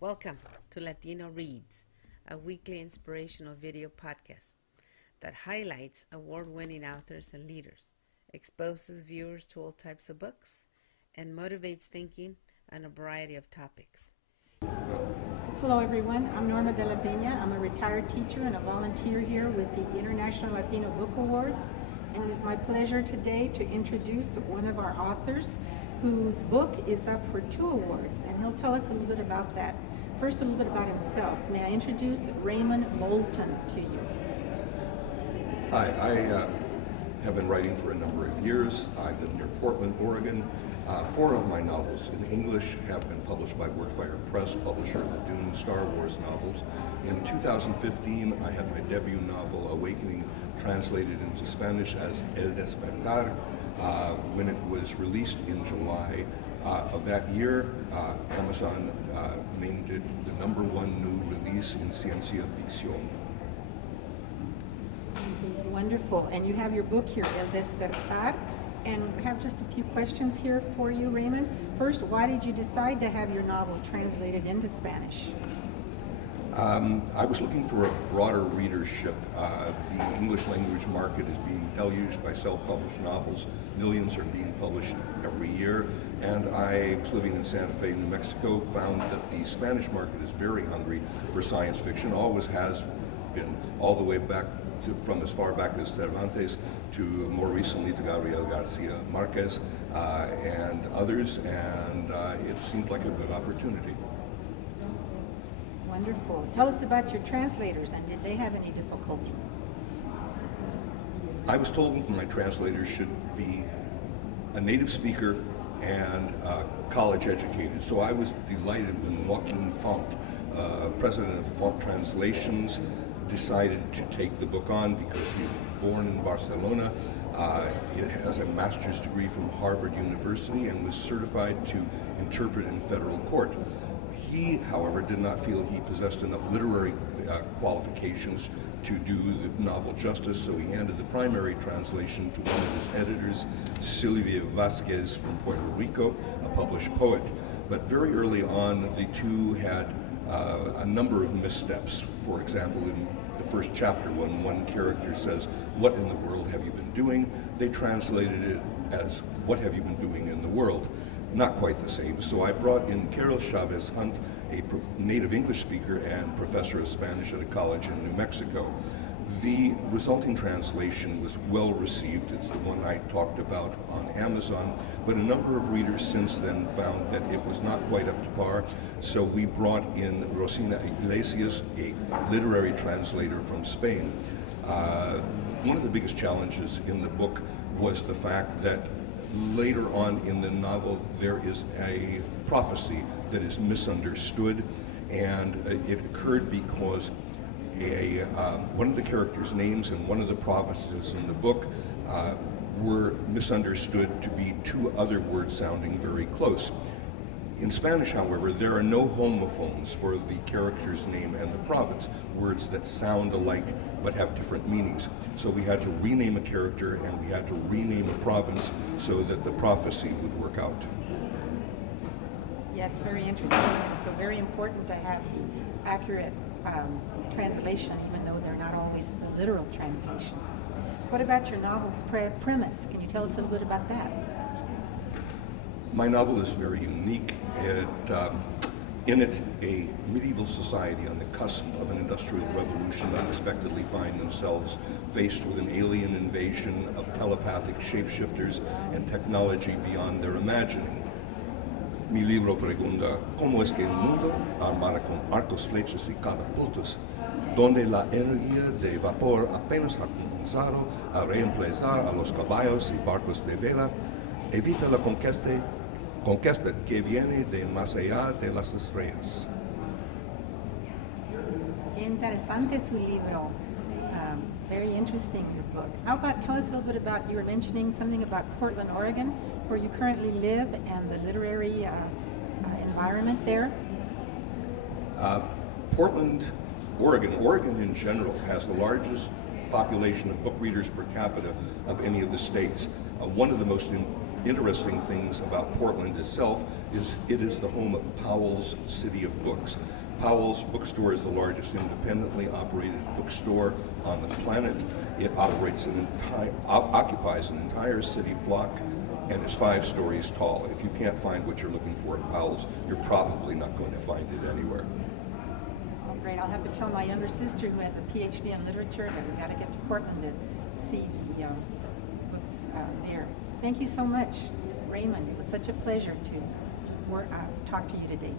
Welcome to Latino Reads, a weekly inspirational video podcast that highlights award-winning authors and leaders, exposes viewers to all types of books, and motivates thinking on a variety of topics. Hello everyone, I'm Norma de la Peña. I'm a retired teacher and a volunteer here with the International Latino Book Awards. And it is my pleasure today to introduce one of our authors whose book is up for 2 awards, and he'll tell us a little bit about that. First, a little bit about himself. May I introduce Raymond Bolton to you? Hi, I have been writing for a number of years. I live near Portland, Oregon. 4 of my novels in English have been published by Wordfire Press, publisher of the Dune Star Wars novels. In 2015, I had my debut novel, Awakening, translated into Spanish as El Despertar. When it was released in July of that year, Amazon named it the #1 new release in ciencia ficción. Wonderful. And you have your book here, El Despertar. And we have just a few questions here for you, Raymond. First, why did you decide to have your novel translated into Spanish? I was looking for a broader readership. The English language market is being deluged by self-published novels. Millions are being published every year. And I was living in Santa Fe, New Mexico, found that the Spanish market is very hungry for science fiction, always has been, all the way back from as far back as Cervantes to more recently to Gabriel Garcia Marquez and others, and it seemed like a good opportunity. Wonderful. Tell us about your translators, and did they have any difficulties? I was told my translator should be a native speaker and college educated, so I was delighted when Joaquin Font, president of Font Translations, decided to take the book on because he was born in Barcelona. He has a master's degree from Harvard University and was certified to interpret in federal court. He, however, did not feel he possessed enough literary qualifications to do the novel justice, so he handed the primary translation to one of his editors, Silvia Vasquez from Puerto Rico, a published poet. But very early on, the two had a number of missteps. For example, in the first chapter, when one character says, "What in the world have you been doing?" they translated it as, "What have you been doing in the world?" Not quite the same. So I brought in Carol Chavez Hunt, a native English speaker and professor of Spanish at a college in New Mexico. The resulting translation was well received. It's the one I talked about on Amazon, but a number of readers since then found that it was not quite up to par, so we brought in Rosina Iglesias, a literary translator from Spain. One of the biggest challenges in the book was the fact that later on in the novel there is a prophecy that is misunderstood, and it occurred because one of the characters' names and one of the prophecies in the book were misunderstood to be 2 other words sounding very close. In Spanish, however, there are no homophones for the character's name and the province, words that sound alike but have different meanings. So we had to rename a character and we had to rename a province so that the prophecy would work out. Yes, very interesting, and so very important to have the accurate translation, even though they're not always the literal translation. What about your novel's premise? Can you tell us a little bit about that? My novel is very unique. In it, a medieval society on the cusp of an industrial revolution unexpectedly find themselves faced with an alien invasion of telepathic shapeshifters and technology beyond their imagining. Mi libro pregunta, ¿cómo es que el mundo, armada con arcos, flechas y catapultas, donde la energía de vapor apenas ha comenzado a reemplazar a los caballos y barcos de vela, evita la conquista que viene de más allá de las estrellas? Qué interesante su libro. Very interesting, your book. How about, tell us a little bit about, you were mentioning something about Portland, Oregon, where you currently live, and the literary environment there. Portland, Oregon in general has the largest population of book readers per capita of any of the states. One of the most interesting things about Portland itself is it is the home of Powell's City of Books. Powell's Bookstore is the largest independently operated bookstore on the planet. It occupies an entire city block and is 5 stories tall. If you can't find what you're looking for at Powell's, you're probably not going to find it anywhere. Oh, great. I'll have to tell my younger sister who has a PhD in literature that we got to get to Portland to see the books there. Thank you so much, Raymond. It was such a pleasure to talk to you today.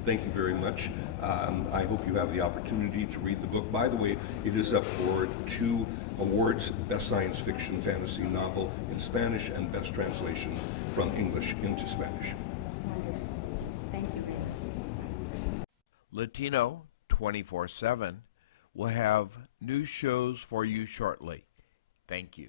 Thank you very much. I hope you have the opportunity to read the book. By the way, it is up for 2 awards, Best Science Fiction Fantasy Novel in Spanish and Best Translation from English into Spanish. Thank you, Raymond. Latino 24/7 will have new shows for you shortly. Thank you.